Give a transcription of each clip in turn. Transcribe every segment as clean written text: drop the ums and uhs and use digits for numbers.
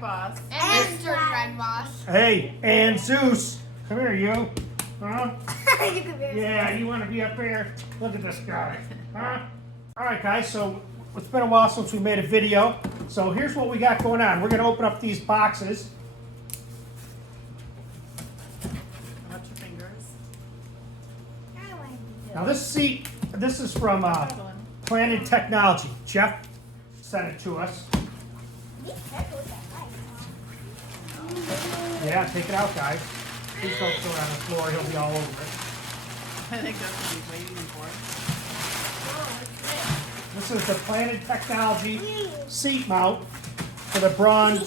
DragBoss. And Mr. DragBoss. Hey, and Zeus. Come here, you. Huh? You could be Yeah, you want to be up here? Look at this guy. Huh? All right, guys, so it's been a while since we made a video. So here's what we got going on. We're going to open up these boxes. Watch your fingers. Now this seat, this is from Planet Technology. Jeff sent it to us. Yeah, take it out, guys. Please don't throw it on the floor. He'll be all over it. I think that's what he's waiting for. This is the Planet Technology seat mount for the Braum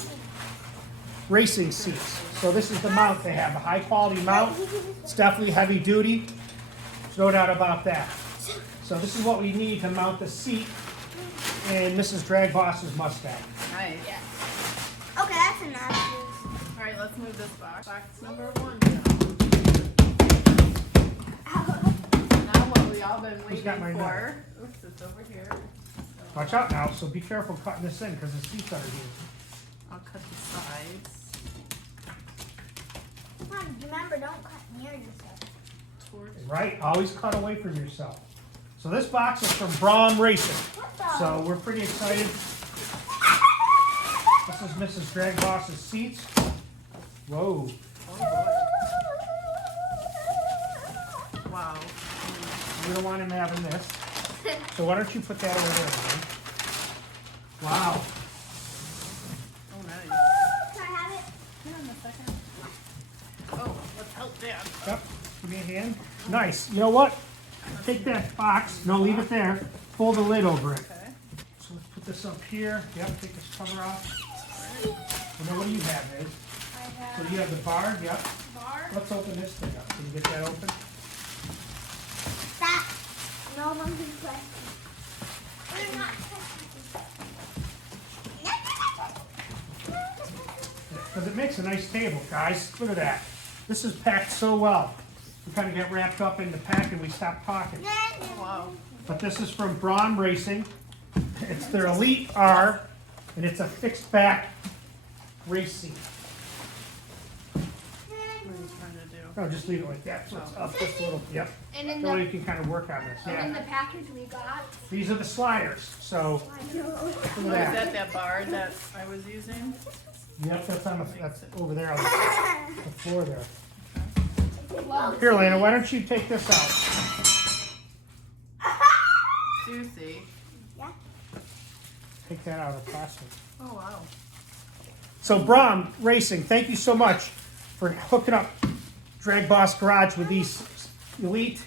Racing seats. So this is the mount they have, a high quality mount. It's definitely heavy duty. There's no doubt about that. So this is what we need to mount the seat in Mrs. DragBoss's Mustang. Nice. Yeah. Okay, that's enough. All right, let's move this box. Box number 1. Now what we all been waiting got my for. Oops, it's over here. Watch out now, so be careful cutting this in because the seats are here. I'll cut the sides. Mom, remember, don't cut near yourself. Towards. Right? Always cut away from yourself. So this box is from Braum Racing. What the? So we're pretty excited. This is Mrs. DragBoss's seats. Whoa. Oh boy. Wow. We don't want him having this. So why don't you put that over there, man? Wow. Oh, nice. Can I have it? Hang on a second. Oh, let's help Dad. Yep. Give me a hand. Nice. You know what? Take that box. No, leave it there. Fold the lid over it. Okay. So let's put this up here. Yep. Take this cover off. And then what do you have, Liz? I So have you have the bar. Yep. bar. Let's open this thing up. Can you get that open? That. No one can play. We're not Because it makes a nice table, guys. Look at that. This is packed so well. We kind of get wrapped up in the pack and we stop talking. Oh, wow. But this is from Braum Racing. It's their Elite R, and it's a fixed back race seat. What are you trying to do? No, just leave it like that. So it's up just a little. Yep. And in So the you can kind of work on this. in Yeah. the package we got. These are the sliders. So look Oh, at is that. that bar that I was using? Yep, that's over there on the floor there. Love Here, Lana, why don't you take this out? Juicy. Yeah. Take that out of plastic. Oh, wow. So Braum Racing, thank you so much for hooking up DragBoss Garage with these Elite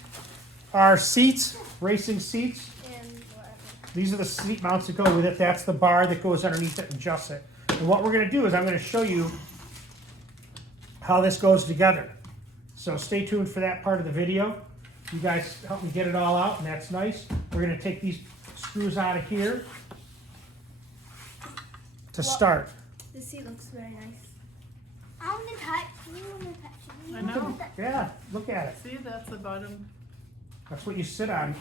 R seats, racing seats. And whatever. These are the seat mounts that go with it. That's the bar that goes underneath it and adjusts it. And what we're going to do is I'm going to show you how this goes together. So stay tuned for that part of the video. You guys help me get it all out, and that's nice. We're going to take these screws out of here to start. The seat looks very nice. I want to touch. You want to touch it? I know. Yeah, look at it. See, that's the bottom. That's what you sit on,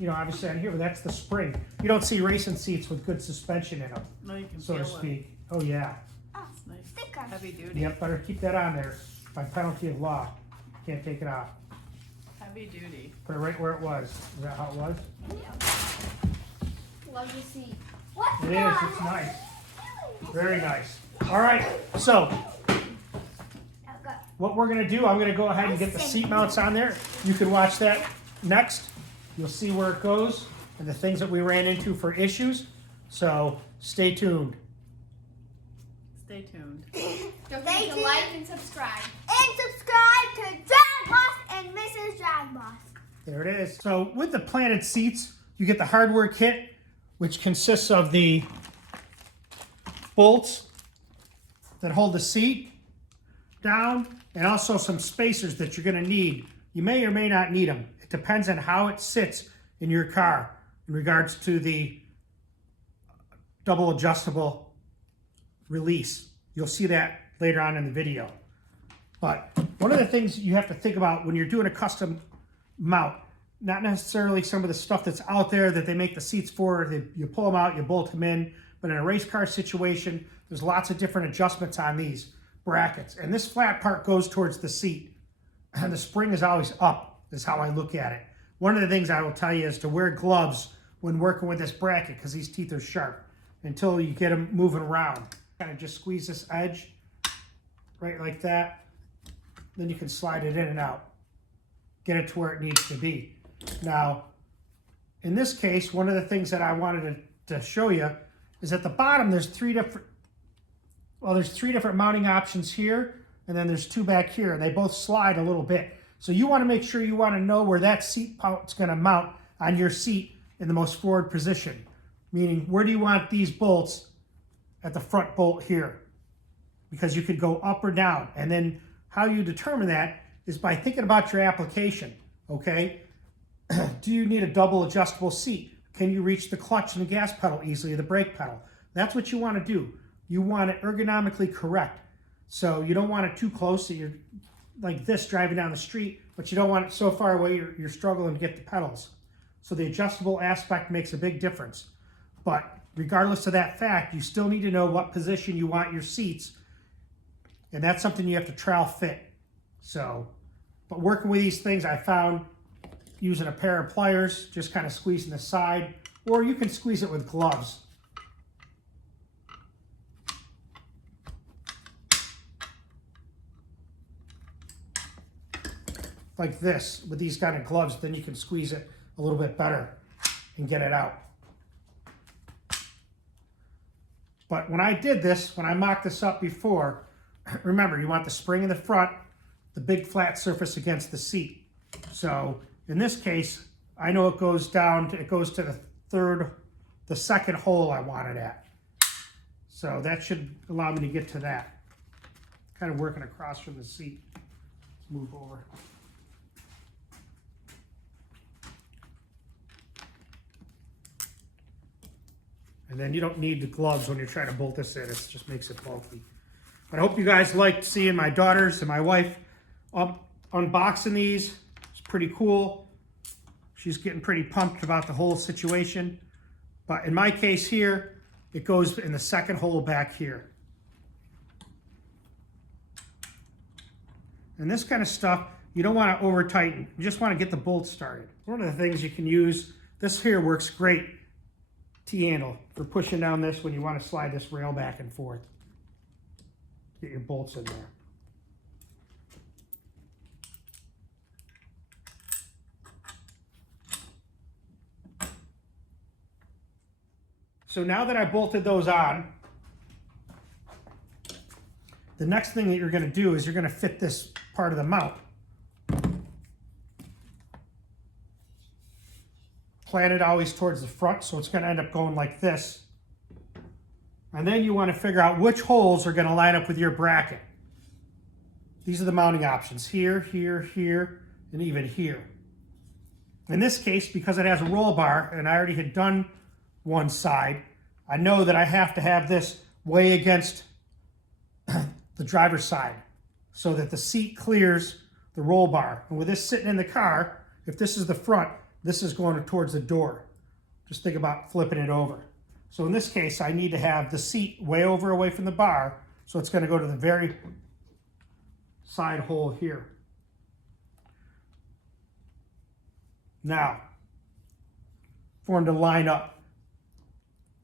you know, obviously on here, but that's the spring. You don't see racing seats with good suspension in them, No, you can so feel to it. speak. Oh, yeah. Oh, It's nice. sticker. Heavy duty. Yep, better keep that on there by penalty of law. Can't take it off. Heavy duty. Put it right where it was. Is that how it was? Love the seat. What? It is. It's nice. Very nice. All right. So what we're going to do, I'm going to go ahead and get the seat mounts on there. You can watch that next. You'll see where it goes and the things that we ran into for issues. So stay tuned. Stay tuned. Don't forget to like and subscribe. And subscribe to DragBoss and Mrs. DragBoss. There it is. So with the Planet seats, you get the hardware kit, which consists of the bolts that hold the seat down, and also some spacers that you're going to need. You may or may not need them. It depends on how it sits in your car in regards to the double adjustable release. You'll see that later on in the video. But one of the things you have to think about when you're doing a custom mount, not necessarily some of the stuff that's out there that they make the seats for, you pull them out, you bolt them in, but in a race car situation, there's lots of different adjustments on these brackets. And this flat part goes towards the seat. And the spring is always up, is how I look at it. One of the things I will tell you is to wear gloves when working with this bracket, because these teeth are sharp, until you get them moving around. Kind of just squeeze this edge right like that. Then you can slide it in and out. Get it to where it needs to be. Now, in this case, one of the things that I wanted to show you is at the bottom, there's three different mounting options here, and then there's two back here, and they both slide a little bit. So you want to make sure you want to know where that seat is going to mount on your seat in the most forward position. Meaning, where do you want these bolts at the front bolt here? Because you could go up or down. And then how you determine that is by thinking about your application, okay? Do you need a double adjustable seat? Can you reach the clutch and the gas pedal easily, the brake pedal? That's what you want to do. You want it ergonomically correct. So you don't want it too close so you're like this driving down the street, but you don't want it so far away you're struggling to get the pedals. So the adjustable aspect makes a big difference. But regardless of that fact, you still need to know what position you want your seats. And that's something you have to trial fit. So, but working with these things, I found using a pair of pliers, just kind of squeezing the side, or you can squeeze it with gloves. Like this, with these kind of gloves, then you can squeeze it a little bit better and get it out. But when I did this, when I mocked this up before, remember, you want the spring in the front, the big flat surface against the seat. So in this case, I know it goes down, it goes to the second hole I want it at. So that should allow me to get to that. Kind of working across from the seat. Let's move over. And then you don't need the gloves when you're trying to bolt this in. It just makes it bulky. But I hope you guys liked seeing my daughters and my wife unboxing these. It's pretty cool. She's getting pretty pumped about the whole situation. But in my case here, it goes in the second hole back here. And this kind of stuff, you don't want to over tighten. You just want to get the bolts started. One of the things you can use, this here works great. T-handle for pushing down this when you want to slide this rail back and forth. Get your bolts in there. So now that I bolted those on, the next thing that you're going to do is you're going to fit this part of the mount. Plan it always towards the front, so it's going to end up going like this. And then you want to figure out which holes are going to line up with your bracket. These are the mounting options, here, here, here, and even here. In this case, because it has a roll bar, and I already had done one side, I know that I have to have this way against the driver's side so that the seat clears the roll bar. And with this sitting in the car, if this is the front, this is going towards the door. Just think about flipping it over. So in this case, I need to have the seat way over away from the bar, so it's going to go to the very side hole here. Now, for them to line up.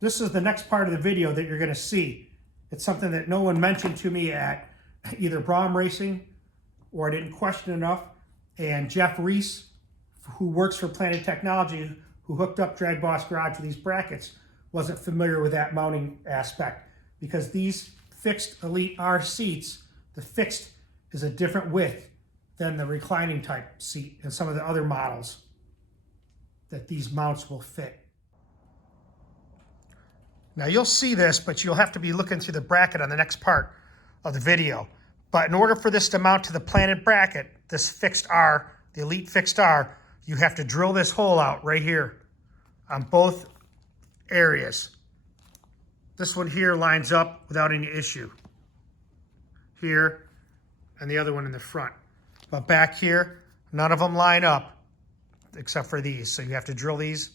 This is the next part of the video that you're going to see. It's something that no one mentioned to me at either Braum Racing or I didn't question enough. And Jeff Reese, who works for Planet Technology, who hooked up DragBoss Garage with these brackets, wasn't familiar with that mounting aspect because these fixed Elite R seats, the fixed is a different width than the reclining type seat and some of the other models that these mounts will fit. Now you'll see this, but you'll have to be looking through the bracket on the next part of the video. But in order for this to mount to the Planet bracket, this fixed R, the Elite fixed R, you have to drill this hole out right here on both areas. This one here lines up without any issue. Here, and the other one in the front. But back here, none of them line up except for these. So you have to drill these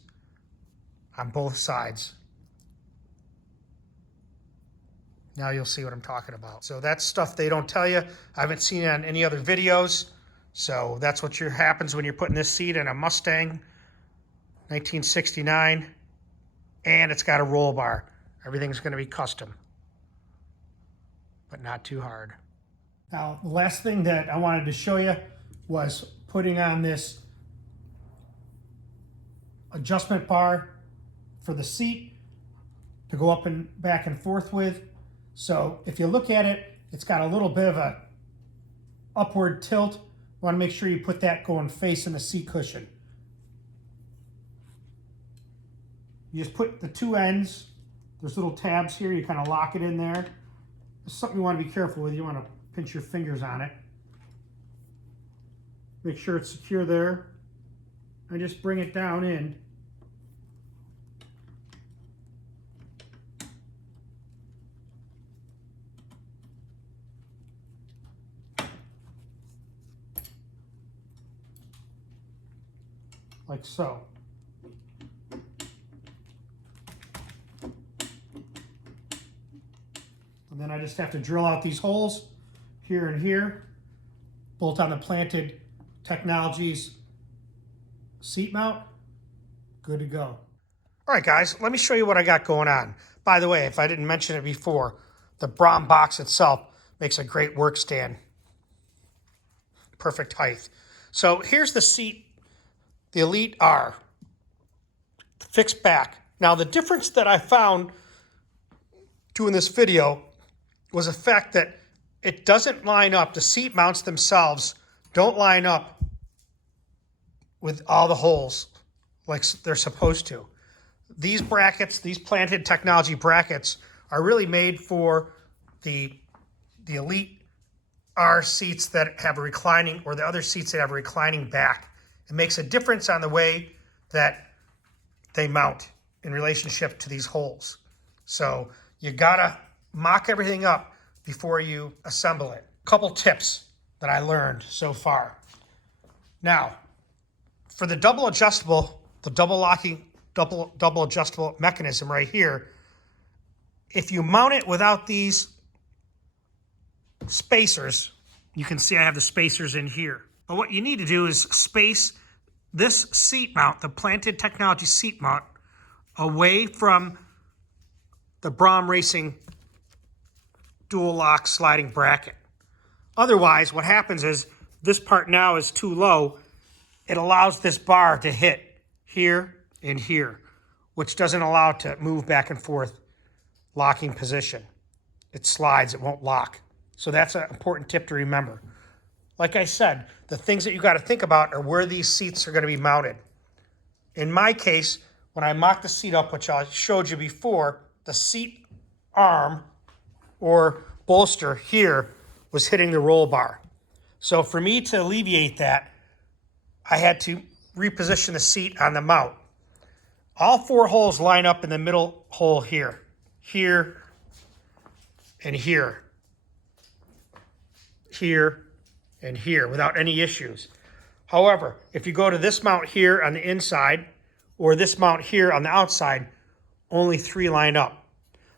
on both sides. Now you'll see what I'm talking about. So that's stuff they don't tell you. I haven't seen it on any other videos. So that's what happens when you're putting this seat in a Mustang 1969. And it's got a roll bar. Everything's going to be custom, but not too hard. Now, the last thing that I wanted to show you was putting on this adjustment bar for the seat to go up and back and forth with. So if you look at it, it's got a little bit of a upward tilt. You want to make sure you put that going facing the seat cushion. You just put the two ends, there's little tabs here, you kind of lock it in there. There's something you want to be careful with. You want to pinch your fingers on it. Make sure it's secure there. And just bring it down in. Like so. And then I just have to drill out these holes here and here, bolt on the Planted Technologies seat mount, good to go. All right, guys, let me show you what I got going on. By the way, if I didn't mention it before, the Braum box itself makes a great work stand. Perfect height. So here's the seat, the Elite R, fixed back. Now, the difference that I found doing this video was the fact that it doesn't line up. The seat mounts themselves don't line up with all the holes like they're supposed to. These brackets, these Planted Technology brackets, are really made for the Elite R seats that have a reclining, or the other seats that have a reclining back. It makes a difference on the way that they mount in relationship to these holes. So you gotta mock everything up before you assemble it. Couple tips that I learned so far. Now, for the double adjustable, the double adjustable mechanism right here, if you mount it without these spacers, you can see I have the spacers in here. But what you need to do is space this seat mount, the Planted Technology seat mount, away from the Braum Racing dual lock sliding bracket. Otherwise, what happens is this part now is too low. It allows this bar to hit here and here, which doesn't allow it to move back and forth, locking position. It slides, it won't lock. So that's an important tip to remember. Like I said, the things that you got to think about are where these seats are going to be mounted. In my case, when I mocked the seat up, which I showed you before, the seat arm or bolster here was hitting the roll bar. So for me to alleviate that, I had to reposition the seat on the mount. All four holes line up in the middle hole here, here, and here, here, and here without any issues. However, if you go to this mount here on the inside or this mount here on the outside, only three line up.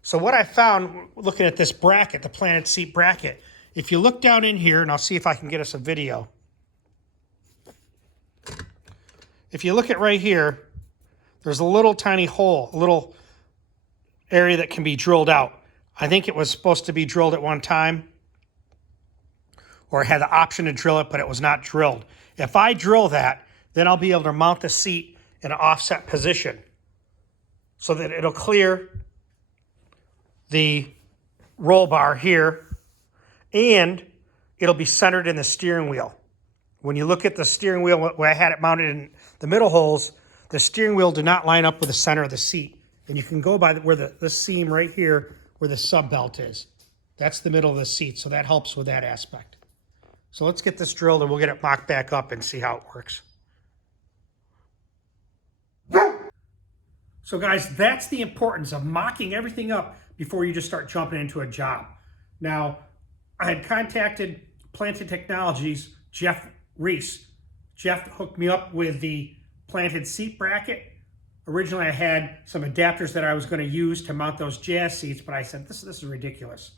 So what I found looking at this bracket, the Planted Seat Bracket, if you look down in here, and I'll see if I can get us a video. If you look at right here, there's a little tiny hole, a little area that can be drilled out. I think it was supposed to be drilled at one time, or had the option to drill it, but it was not drilled. If I drill that, then I'll be able to mount the seat in an offset position so that it'll clear the roll bar here, and it'll be centered in the steering wheel. When you look at the steering wheel, where I had it mounted in the middle holes, the steering wheel did not line up with the center of the seat. And you can go by where the seam right here, where the sub belt is. That's the middle of the seat, so that helps with that aspect. So let's get this drilled and we'll get it mocked back up and see how it works. So guys, that's the importance of mocking everything up before you just start jumping into a job. Now, I had contacted Planted Technologies, Jeff Reese. Jeff hooked me up with the Planted Seat Bracket Originally, I had some adapters that I was going to use to mount those jazz seats, but I said, this is ridiculous.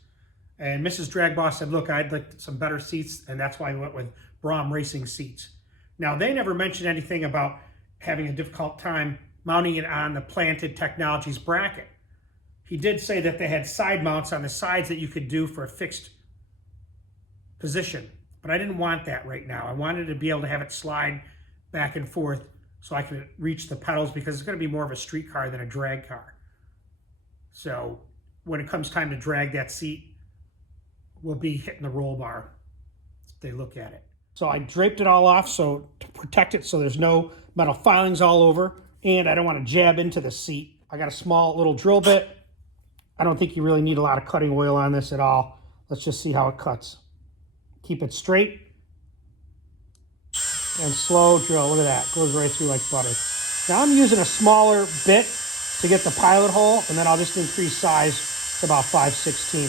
And Mrs. DragBoss said, look, I'd like some better seats, and that's why I went with Braum Racing seats. Now, they never mentioned anything about having a difficult time mounting it on the Planted Technologies bracket. He did say that they had side mounts on the sides that you could do for a fixed position, but I didn't want that right now. I wanted to be able to have it slide back and forth so I could reach the pedals, because it's going to be more of a street car than a drag car. So when it comes time to drag that seat, we'll be hitting the roll bar if they look at it. So I draped it all off so to protect it so there's no metal filings all over, and I don't want to jab into the seat. I got a small little drill bit. I don't think you really need a lot of cutting oil on this at all. Let's just see how it cuts. Keep it straight and slow drill. Look at that, goes right through like butter. Now I'm using a smaller bit to get the pilot hole, and then I'll just increase size to about 5/16.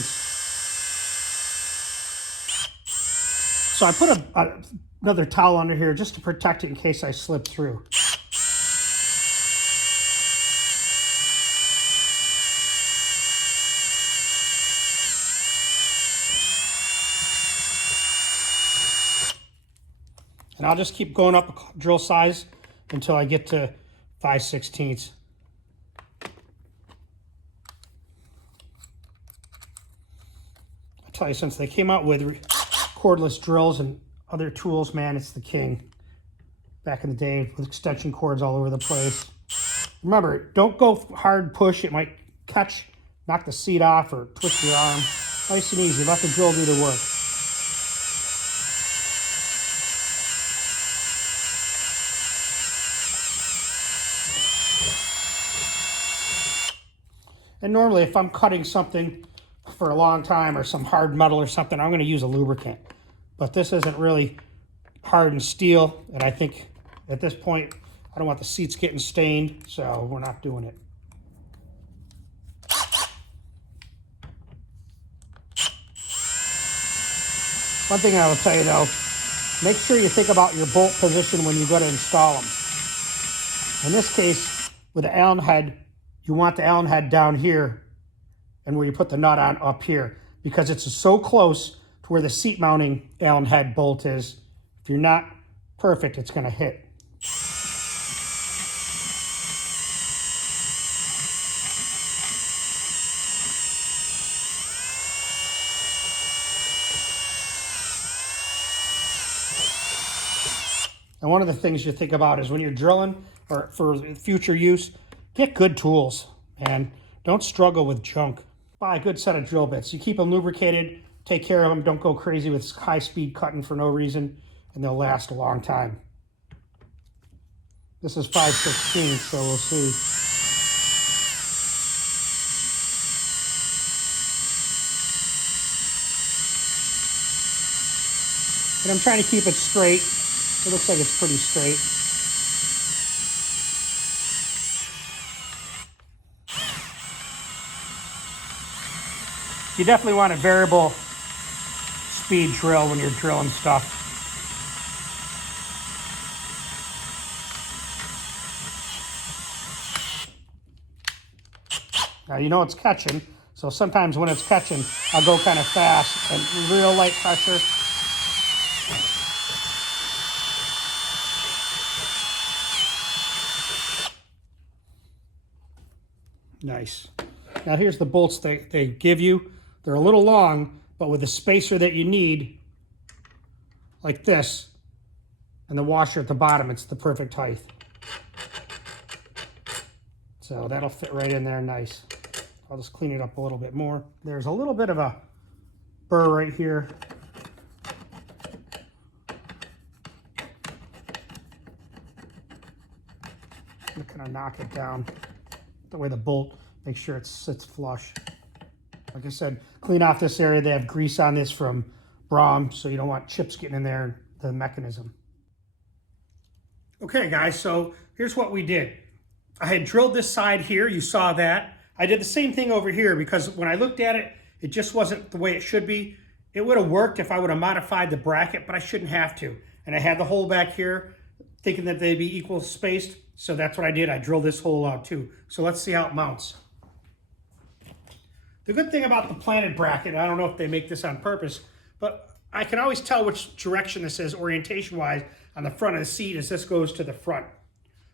So I put another towel under here just to protect it in case I slip through. And I'll just keep going up drill size until I get to 5/16. I tell you, since they came out with cordless drills and other tools, man, it's the king. Back in the day with extension cords all over the place. Remember, don't go hard push. It might catch, knock the seat off, or twist your arm. Nice and easy. Let the drill do the work. And normally, if I'm cutting something for a long time or some hard metal or something, I'm going to use a lubricant. But this isn't really hardened steel, and I think at this point, I don't want the seats getting stained, so we're not doing it. One thing I will tell you though, make sure you think about your bolt position when you go to install them. In this case, with the Allen head, you want the Allen head down here and where you put the nut on up here, because it's so close to where the seat mounting Allen head bolt is. If you're not perfect, it's going to hit. And one of the things you think about is when you're drilling or for future use, get good tools and don't struggle with junk. Buy a good set of drill bits. You keep them lubricated, take care of them, don't go crazy with high-speed cutting for no reason, and they'll last a long time. This is 5/16, so we'll see. And I'm trying to keep it straight. It looks like it's pretty straight. You definitely want a variable speed drill when you're drilling stuff. Now you know it's catching, so sometimes when it's catching, I'll go kind of fast and real light pressure. Nice. Now here's the bolts they give you. They're a little long, but with the spacer that you need, like this, and the washer at the bottom, it's the perfect height. So that'll fit right in there nice. I'll just clean it up a little bit more. There's a little bit of a burr right here. I'm gonna knock it down the way the bolt, make sure it sits flush. Like I said, clean off this area. They have grease on this from Braum, so you don't want chips getting in there, the mechanism. Okay guys, so here's what we did. I had drilled this side here, you saw that. I did the same thing over here because when I looked at it, it just wasn't the way it should be. It would have worked if I would have modified the bracket, but I shouldn't have to. And I had the hole back here. thinking that they'd be equal spaced. So that's what I did. I drilled this hole out too. So let's see how it mounts. The good thing about the planted bracket, I don't know if they make this on purpose, but I can always tell which direction this is orientation-wise on the front of the seat as this goes to the front.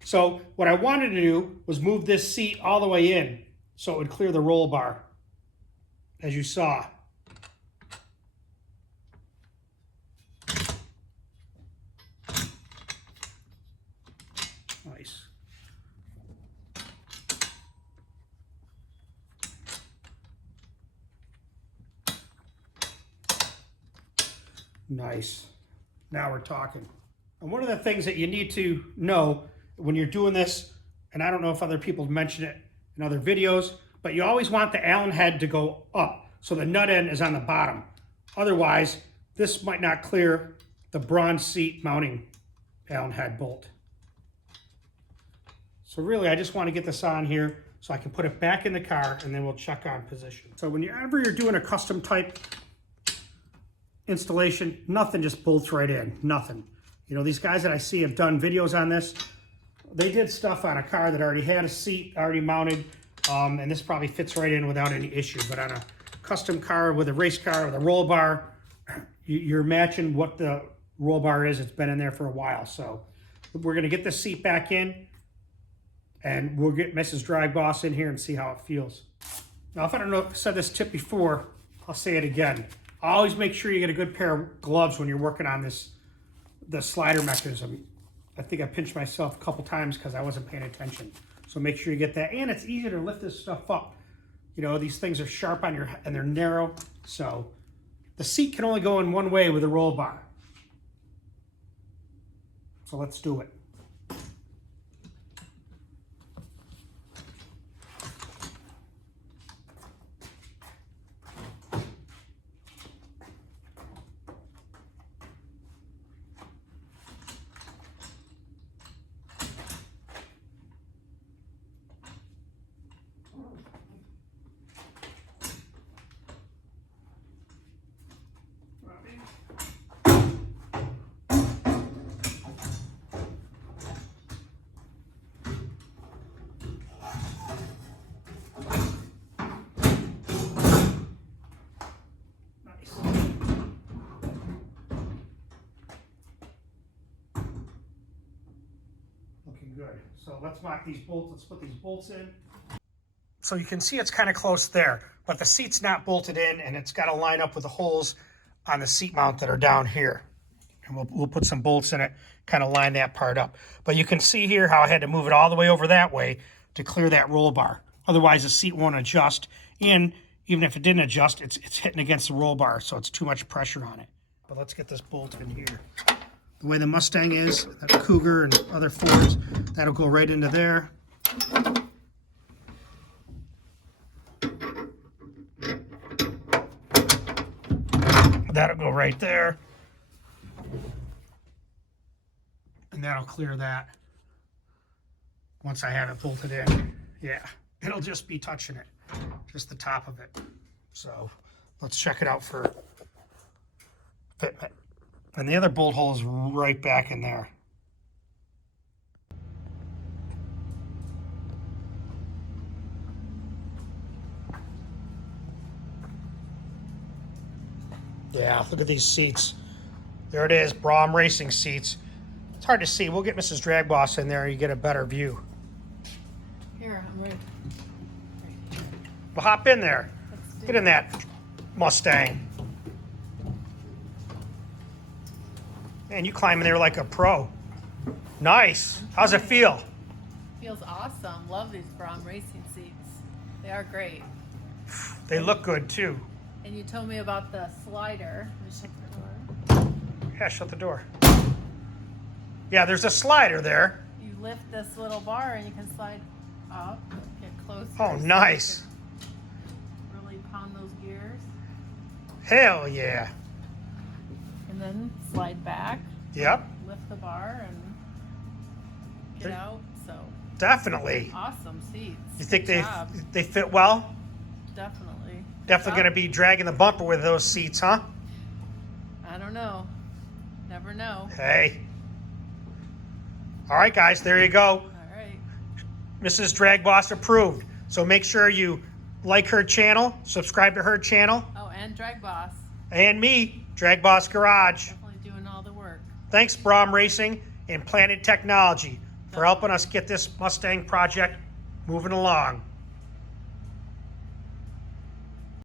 So what I wanted to do was move this seat all the way in so it would clear the roll bar, as you saw. Nice. Nice. Now we're talking. And one of the things that you need to know when you're doing this, and I don't know if other people mention it in other videos, but you always want the Allen head to go up so the nut end is on the bottom. Otherwise, this might not clear the Braum seat mounting Allen head bolt. So really, I just want to get this on here so I can put it back in the car and then we'll check on position. So whenever you're doing a custom type installation, nothing just bolts right in, nothing. You know, these guys that I see have done videos on this, they did stuff on a car that already had a seat already mounted, and this probably fits right in without any issue. But on a custom car with a race car with a roll bar, you're matching what the roll bar is. It's been in there for a while. So we're going to get this seat back in, and we'll get Mrs. DragBoss in here and see how it feels. Now, if I don't know if I said this tip before, I'll say it again. Always make sure you get a good pair of gloves when you're working on the slider mechanism. I think I pinched myself a couple times because I wasn't paying attention. So make sure you get that. And it's easier to lift this stuff up. You know, these things are sharp on and they're narrow. So the seat can only go in one way with a roll bar. So let's do it. Good. So let's lock these bolts. Let's put these bolts in. So you can see it's kind of close there, but the seat's not bolted in and it's got to line up with the holes on the seat mount that are down here. And we'll put some bolts in it, kind of line that part up. But you can see here how I had to move it all the way over that way to clear that roll bar. Otherwise the seat won't adjust. And even if it didn't adjust, it's hitting against the roll bar, so it's too much pressure on it. But let's get this bolt in here. The way the Mustang is, that Cougar and other Fords, that'll go right into there. That'll go right there. And that'll clear that once I have it bolted in. Yeah, it'll just be touching it, just the top of it. So let's check it out for fitment. And the other bolt hole is right back in there. Yeah, look at these seats. There it is, Braum Racing seats. It's hard to see. We'll get Mrs. DragBoss in there and you get a better view. Here, I'm ready. Well, hop in there. Get in that Mustang. Man, you climb in there like a pro. Nice. How's it feel? Feels awesome. Love these Braum Racing seats. They are great. They look good too. And you told me about the slider. Let me shut the door. Yeah, shut the door. Yeah, there's a slider there. You lift this little bar and you can slide up, get closer. Oh, nice. Really pound those gears. Hell yeah. And then slide back. Yep. Lift the bar and get out. So definitely. Awesome seats. You think Good job. they fit well? Definitely. Definitely going to be dragging the bumper with those seats, huh? I don't know. Never know. Hey. All right, guys, there you go. All right. Mrs. DragBoss approved. So make sure you like her channel, subscribe to her channel, Oh, and DragBoss. and me, DragBoss Garage. Definitely doing all the work. Thanks, Braum Racing and Planet Technology, for helping us get this Mustang project moving along.